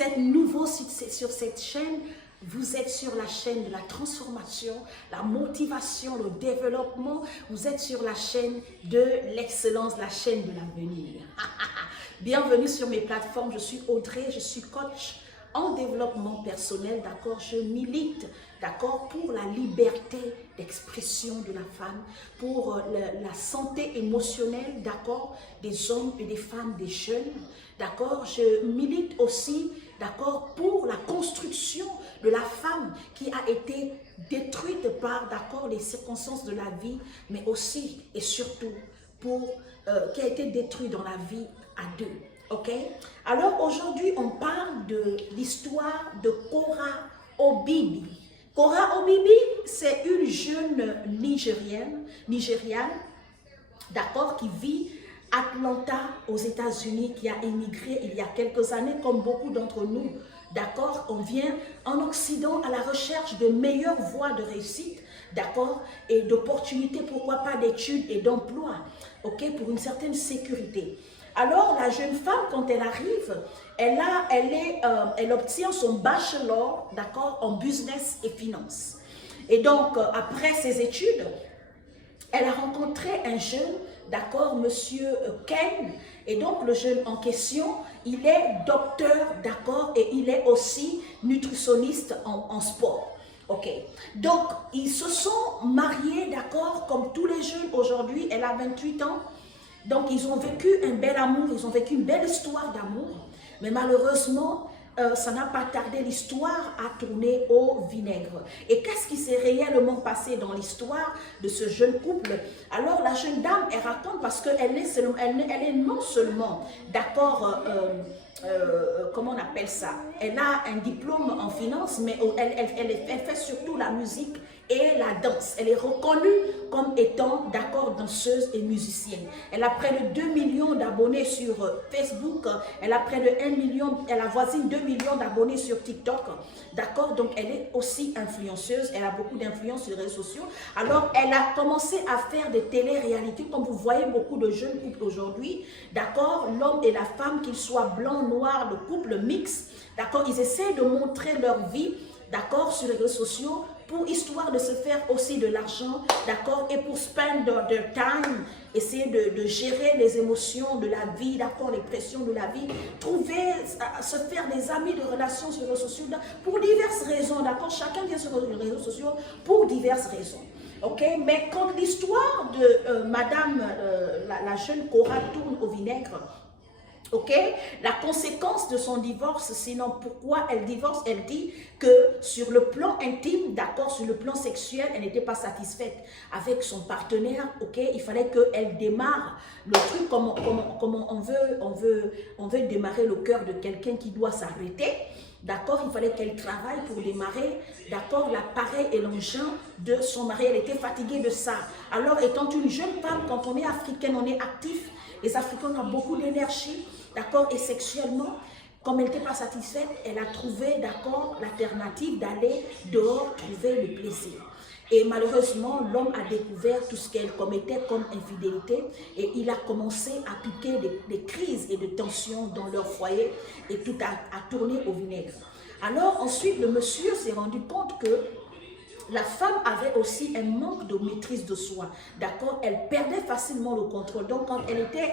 vous êtes nouveau sur cette chaîne, vous êtes sur la chaîne de la transformation, la motivation, le développement. Vous êtes sur la chaîne de l'excellence, la chaîne de l'avenir. Bienvenue sur mes plateformes. Je suis Audrey, je suis coach en développement personnel, d'accord? Je milite, d'accord, pour la liberté d'expression de la femme, pour la santé émotionnelle, d'accord, des hommes et des femmes, des jeunes, d'accord? Je milite aussi, d'accord, pour la construction de la femme qui a été détruite par, d'accord, les circonstances de la vie, mais aussi et surtout pour, qui a été détruite dans la vie à deux. Ok? Alors aujourd'hui, on parle de l'histoire de Kora Obibi. Kora Obibi, c'est une jeune Nigériane, d'accord, qui vit à Atlanta aux États-Unis, qui a émigré il y a quelques années, comme beaucoup d'entre nous. D'accord? On vient en Occident à la recherche de meilleures voies de réussite, d'accord, et d'opportunités, pourquoi pas d'études et d'emploi, ok, pour une certaine sécurité. Alors, la jeune femme, quand elle arrive, elle obtient son bachelor, d'accord, en business et finance. Et donc, après ses études, elle a rencontré un jeune, d'accord, monsieur Ken. Et donc, le jeune en question, il est docteur, d'accord, et il est aussi nutritionniste en sport. Ok, donc, ils se sont mariés, d'accord, comme tous les jeunes aujourd'hui. Elle a 28 ans. Donc, ils ont vécu un bel amour, ils ont vécu une belle histoire d'amour. Mais malheureusement, ça n'a pas tardé, l'histoire a tourné au vinaigre. Et qu'est-ce qui s'est réellement passé dans l'histoire de ce jeune couple? Alors, la jeune dame, elle raconte parce qu'elle est non seulement, d'accord, comment on appelle ça? Elle a un diplôme en finance, mais elle fait surtout la musique et la danse. Elle est reconnue comme étant, d'accord, danseuse et musicienne. Elle a près de 2 millions d'abonnés sur Facebook. Elle a près de 1 million, elle avoisine 2 millions d'abonnés sur TikTok. D'accord, donc elle est aussi influenceuse. Elle a beaucoup d'influence sur les réseaux sociaux. Alors, elle a commencé à faire des télé-réalités, comme vous voyez beaucoup de jeunes couples aujourd'hui. D'accord, l'homme et la femme, qu'ils soient blancs, noirs, le couple mixte. D'accord, ils essaient de montrer leur vie, d'accord, sur les réseaux sociaux, pour histoire de se faire aussi de l'argent, d'accord, et pour spend their time, essayer de gérer les émotions de la vie, d'accord, les pressions de la vie, trouver, se faire des amis de relations sur les réseaux sociaux, pour diverses raisons, d'accord, chacun vient sur les réseaux sociaux pour diverses raisons. Ok, mais quand l'histoire de Madame, la jeune Kora tourne au vinaigre, ok, la conséquence de son divorce, sinon pourquoi elle divorce, elle dit que sur le plan intime, d'accord, sur le plan sexuel, elle n'était pas satisfaite avec son partenaire, ok, il fallait qu'elle démarre le truc comme on veut démarrer le cœur de quelqu'un qui doit s'arrêter. D'accord, il fallait qu'elle travaille pour démarrer, d'accord, l'appareil et l'engin de son mari. Elle était fatiguée de ça. Alors, étant une jeune femme, quand on est africaine, on est actif. Les Africains ont beaucoup d'énergie, d'accord, et sexuellement, comme elle n'était pas satisfaite, elle a trouvé, d'accord, l'alternative d'aller dehors trouver le plaisir. Et malheureusement, l'homme a découvert tout ce qu'elle commettait comme infidélité et il a commencé à piquer des crises et des tensions dans leur foyer et tout a tourné au vinaigre. Alors ensuite, le monsieur s'est rendu compte que la femme avait aussi un manque de maîtrise de soi, d'accord? Elle perdait facilement le contrôle. Donc, quand elle était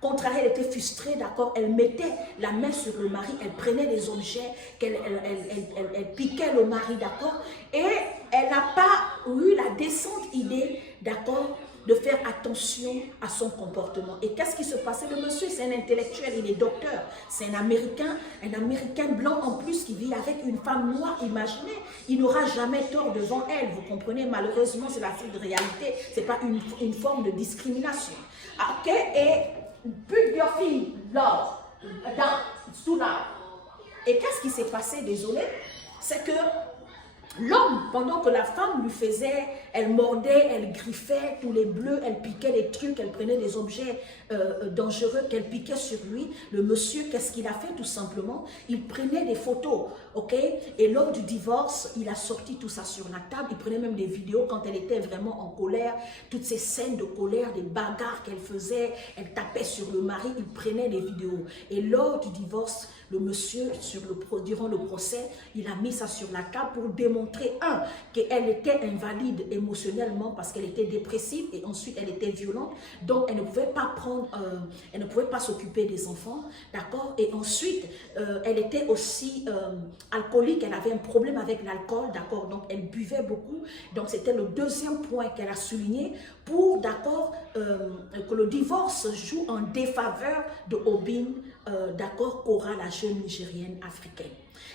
contrariée, elle était frustrée, d'accord? Elle mettait la main sur le mari, elle prenait des objets, elle piquait le mari, d'accord? Et elle n'a pas eu la décente idée, d'accord, de faire attention à son comportement. Et qu'est-ce qui se passait? Le monsieur, c'est un intellectuel, il est docteur. C'est un Américain blanc en plus qui vit avec une femme noire. Imaginez, il n'aura jamais tort devant elle. Vous comprenez? Malheureusement, c'est la seule réalité. Ce n'est pas une forme de discrimination. Ok? Et put your feet low, down, to down. Et qu'est-ce qui s'est passé? Désolé. C'est que l'homme, pendant que la femme lui faisait, elle mordait, elle griffait tous les bleus, elle piquait les trucs, elle prenait des objets dangereux qu'elle piquait sur lui, le monsieur, qu'est-ce qu'il a fait tout simplement? Il prenait des photos, ok? Et lors du divorce, il a sorti tout ça sur la table, il prenait même des vidéos quand elle était vraiment en colère, toutes ces scènes de colère, des bagarres qu'elle faisait, elle tapait sur le mari, il prenait des vidéos. Et lors du divorce, Le monsieur, durant le procès, il a mis ça sur la table pour démontrer, un, qu'elle était invalide émotionnellement parce qu'elle était dépressive et ensuite elle était violente. Donc, elle ne pouvait pas elle ne pouvait pas s'occuper des enfants, d'accord? Et ensuite, elle était aussi alcoolique, elle avait un problème avec l'alcool, d'accord? Donc, elle buvait beaucoup. Donc, c'était le deuxième point qu'elle a souligné pour, d'accord, que le divorce joue en défaveur de Obin, d'accord, Cora, la jeune Nigérienne africaine.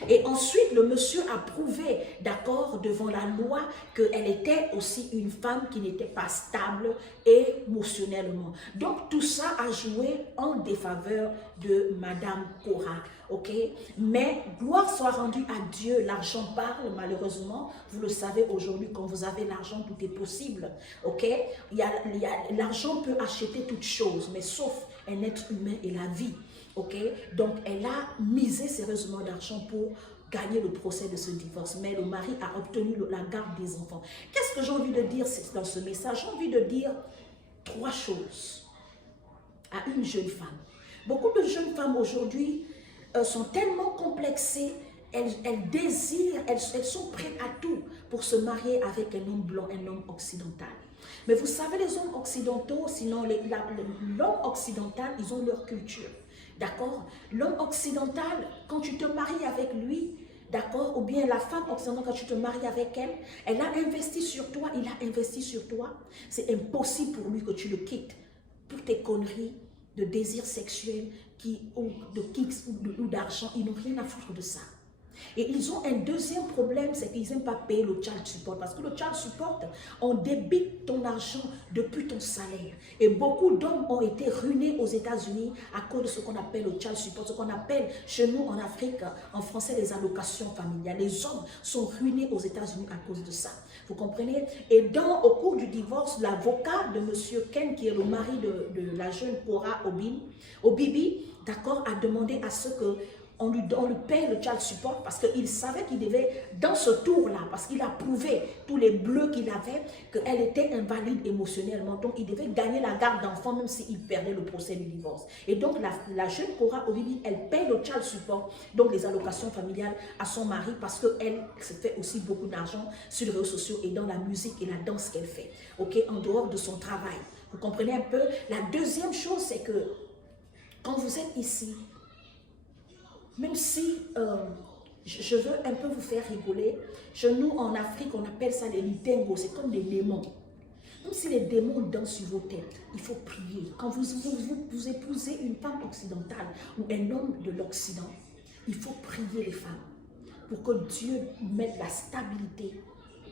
Et ensuite, le monsieur a prouvé, d'accord, devant la loi, qu'elle était aussi une femme qui n'était pas stable émotionnellement. Donc, tout ça a joué en défaveur de Madame Cora, ok? Mais, gloire soit rendue à Dieu, l'argent parle, malheureusement. Vous le savez aujourd'hui, quand vous avez l'argent, tout est possible, ok? L'argent peut acheter toutes choses, mais sauf un être humain et la vie. Ok, donc elle a misé sérieusement d'argent pour gagner le procès de ce divorce, mais le mari a obtenu la garde des enfants. Qu'est-ce que j'ai envie de dire dans ce message? J'ai envie de dire 3 choses à une jeune femme. Beaucoup de jeunes femmes aujourd'hui sont tellement complexées, elles désirent, elles sont prêtes à tout pour se marier avec un homme blanc, un homme occidental. Mais vous savez, les hommes occidentaux, sinon l'homme occidental, ils ont leur culture. D'accord? L'homme occidental, quand tu te maries avec lui, d'accord? Ou bien la femme occidentale, quand tu te maries avec elle, elle a investi sur toi, il a investi sur toi. C'est impossible pour lui que tu le quittes pour tes conneries de désir sexuel ou de kicks ou d'argent. Ils n'ont rien à foutre de ça. Et ils ont un deuxième problème, c'est qu'ils n'aiment pas payer le child support. Parce que le child support, on débite ton argent depuis ton salaire. Et beaucoup d'hommes ont été ruinés aux États-Unis à cause de ce qu'on appelle le child support. Ce qu'on appelle chez nous en Afrique, en français, les allocations familiales. Les hommes sont ruinés aux États-Unis à cause de ça. Vous comprenez? Et au cours du divorce, l'avocat de M. Ken, qui est le mari de la jeune Cora Obibi, d'accord, a demandé à ce que on lui paye le child support parce qu'il savait qu'il devait, dans ce tour-là, parce qu'il a prouvé tous les bleus qu'il avait, qu'elle était invalide émotionnellement. Donc, il devait gagner la garde d'enfant même s'il perdait le procès du divorce. Et donc, la jeune Cora Obibi, elle paye le child support, donc les allocations familiales à son mari parce qu'elle se fait aussi beaucoup d'argent sur les réseaux sociaux et dans la musique et la danse qu'elle fait, ok, en dehors de son travail. Vous comprenez un peu? La deuxième chose, c'est que quand vous êtes ici, même si je veux un peu vous faire rigoler, chez nous en Afrique, on appelle ça les litengos, c'est comme des démons. Même si les démons dansent sur vos têtes, il faut prier. Quand vous épousez une femme occidentale ou un homme de l'Occident, il faut prier les femmes pour que Dieu mette la stabilité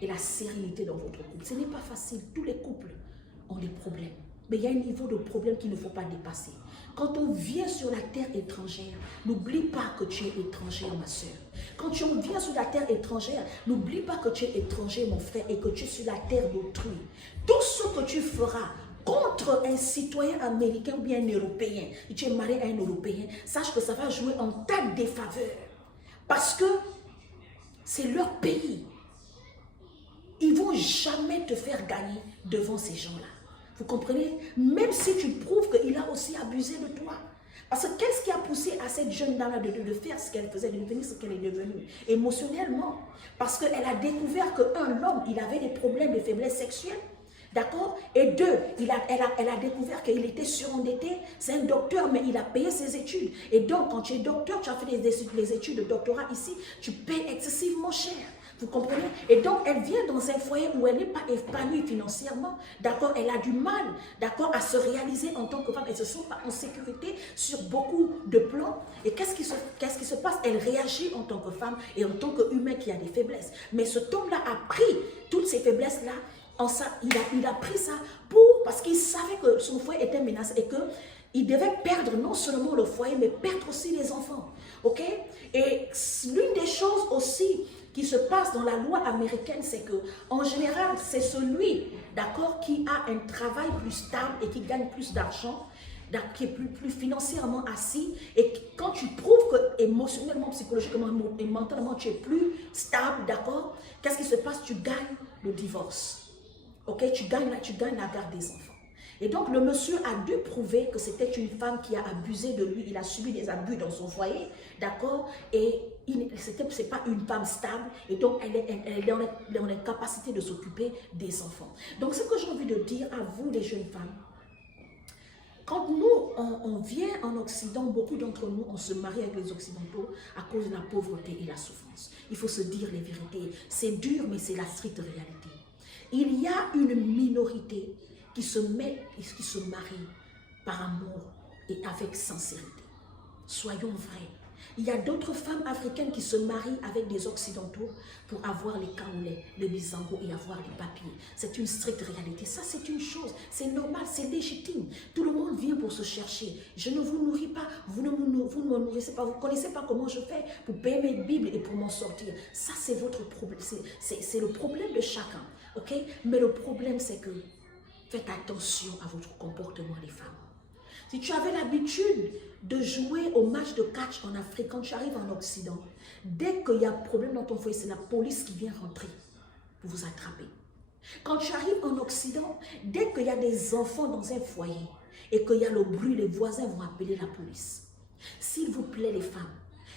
et la sérénité dans votre couple. Ce n'est pas facile, tous les couples ont des problèmes. Mais il y a un niveau de problème qu'il ne faut pas dépasser. Quand on vient sur la terre étrangère, n'oublie pas que tu es étrangère, ma soeur. Quand tu viens sur la terre étrangère, n'oublie pas que tu es étranger, mon frère, et que tu es sur la terre d'autrui. Tout ce que tu feras contre un citoyen américain ou bien un Européen, et tu es marié à un Européen, sache que ça va jouer en ta défaveur. Parce que c'est leur pays. Ils ne vont jamais te faire gagner devant ces gens-là. Vous comprenez? Même si tu prouves qu'il a aussi abusé de toi. Parce que qu'est-ce qui a poussé à cette jeune dame-là de faire ce qu'elle faisait, de devenir ce qu'elle est devenue? Émotionnellement. Parce qu'elle a découvert qu'un, l'homme, il avait des problèmes de faiblesse sexuelle. D'accord? Et deux, elle a découvert qu'il était surendetté. C'est un docteur, mais il a payé ses études. Et donc, quand tu es docteur, tu as fait les études de doctorat ici, tu payes excessivement cher. Vous comprenez? Et donc, elle vient dans un foyer où elle n'est pas épanouie financièrement. D'accord? Elle a du mal, d'accord, à se réaliser en tant que femme. Elle ne se sent pas en sécurité sur beaucoup de plans. Et qu'est-ce qui se passe? Elle réagit en tant que femme et en tant qu'humain qui a des faiblesses. Mais cet homme-là a pris toutes ces faiblesses-là. Il a pris ça parce qu'il savait que son foyer était menacé et qu'il devait perdre non seulement le foyer, mais perdre aussi les enfants. Ok? Et l'une des choses aussi qui se passe dans la loi américaine, c'est que en général, c'est celui, d'accord, qui a un travail plus stable et qui gagne plus d'argent, qui est plus financièrement assis. Et quand tu prouves que émotionnellement, psychologiquement et mentalement, tu es plus stable, d'accord, qu'est-ce qui se passe? Tu gagnes le divorce. Ok, tu gagnes la garde des enfants. Et donc, le monsieur a dû prouver que c'était une femme qui a abusé de lui. Il a subi des abus dans son foyer, d'accord? Et ce n'est pas une femme stable. Et donc, elle est en incapacité de s'occuper des enfants. Donc, ce que j'ai envie de dire à vous, les jeunes femmes, quand nous, on vient en Occident, beaucoup d'entre nous, on se marie avec les Occidentaux à cause de la pauvreté et la souffrance. Il faut se dire les vérités. C'est dur, mais c'est la stricte réalité. Il y a une minorité qui se marie par amour et avec sincérité. Soyons vrais. Il y a d'autres femmes africaines qui se marient avec des Occidentaux pour avoir les kaolais, les bizangos et avoir les papiers. C'est une stricte réalité. Ça, c'est une chose. C'est normal, c'est légitime. Tout le monde vient pour se chercher. Je ne vous nourris pas. Vous ne me nourrissez pas. Vous ne connaissez pas comment je fais pour payer mes Bibles et pour m'en sortir. Ça, c'est votre problème. C'est le problème de chacun. Ok? Mais le problème, c'est que faites attention à votre comportement, les femmes. Si tu avais l'habitude de jouer au match de catch en Afrique, quand tu arrives en Occident, dès qu'il y a un problème dans ton foyer, c'est la police qui vient rentrer pour vous attraper. Quand tu arrives en Occident, dès qu'il y a des enfants dans un foyer et qu'il y a le bruit, les voisins vont appeler la police. S'il vous plaît, les femmes,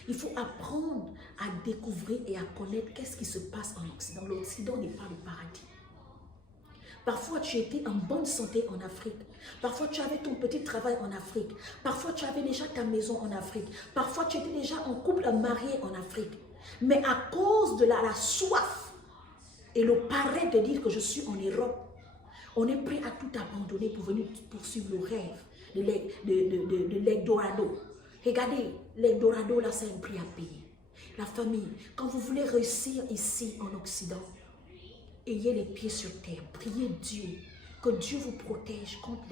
il faut apprendre à découvrir et à connaître qu'est-ce qui se passe en Occident. L'Occident n'est pas le paradis. Parfois, tu étais en bonne santé en Afrique. Parfois, tu avais ton petit travail en Afrique. Parfois, tu avais déjà ta maison en Afrique. Parfois, tu étais déjà en couple marié en Afrique. Mais à cause de la soif et le paraît de dire que je suis en Europe, on est prêt à tout abandonner pour venir poursuivre le rêve de l'Eldorado. Regardez, l'Eldorado, là, c'est un prix à payer. La famille, quand vous voulez réussir ici en Occident, ayez les pieds sur terre, priez Dieu, que Dieu vous protège contre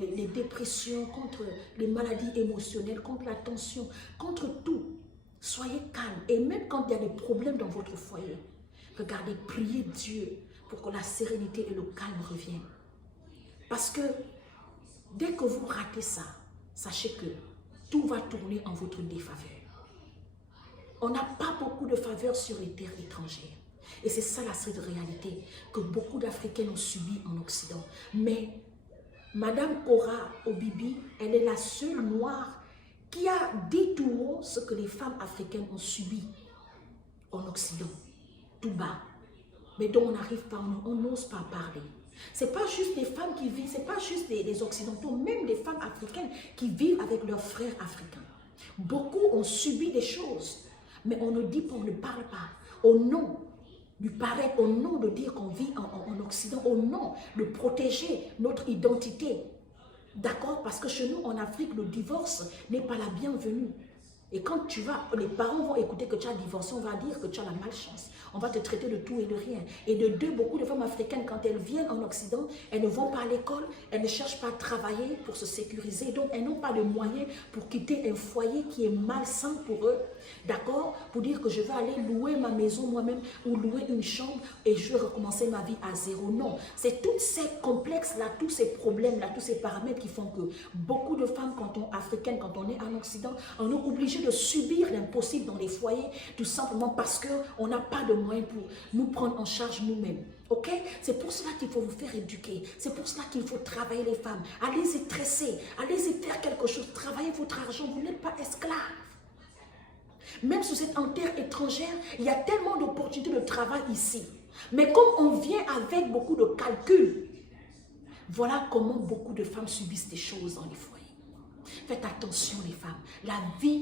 les dépressions, contre les maladies émotionnelles, contre la tension, contre tout. Soyez calme. Et même quand il y a des problèmes dans votre foyer, regardez, priez Dieu pour que la sérénité et le calme reviennent. Parce que dès que vous ratez ça, sachez que tout va tourner en votre défaveur. On n'a pas beaucoup de faveurs sur les terres étrangères. Et c'est ça la stricte réalité que beaucoup d'Africains ont subi en Occident. Mais Madame Cora Obibi, elle est la seule noire qui a dit tout haut ce que les femmes africaines ont subi en Occident, tout bas. Mais dont on n'arrive pas, on n'ose pas parler. Ce n'est pas juste des femmes qui vivent, ce n'est pas juste des Occidentaux, même des femmes africaines qui vivent avec leurs frères africains. Beaucoup ont subi des choses, mais on ne dit pas, on ne parle pas. Au nom du paraître, au nom de dire qu'on vit en Occident, au nom de protéger notre identité. D'accord? Parce que chez nous, en Afrique, le divorce n'est pas la bienvenue. Et quand tu vas, les parents vont écouter que tu as divorcé, on va dire que tu as la malchance. On va te traiter de tout et de rien. Et de deux, beaucoup de femmes africaines, quand elles viennent en Occident, elles ne vont pas à l'école, elles ne cherchent pas à travailler pour se sécuriser. Donc, elles n'ont pas de moyens pour quitter un foyer qui est malsain pour eux. D'accord? Pour dire que je vais aller louer ma maison moi-même ou louer une chambre et je vais recommencer ma vie à zéro. Non. C'est tous ces complexes-là, tous ces problèmes-là, tous ces paramètres qui font que beaucoup de femmes, africaines, quand on est en Occident, on est obligé de subir l'impossible dans les foyers, tout simplement parce qu'on n'a pas de moyens pour nous prendre en charge nous-mêmes. Ok? C'est pour cela qu'il faut vous faire éduquer. C'est pour cela qu'il faut travailler les femmes. Allez-y tresser, allez-y faire quelque chose. Travaillez votre argent, vous n'êtes pas esclave. Même si vous êtes en terre étrangère, il y a tellement d'opportunités de travail ici. Mais comme on vient avec beaucoup de calculs, voilà comment beaucoup de femmes subissent des choses dans les foyers. Faites attention les femmes. La vie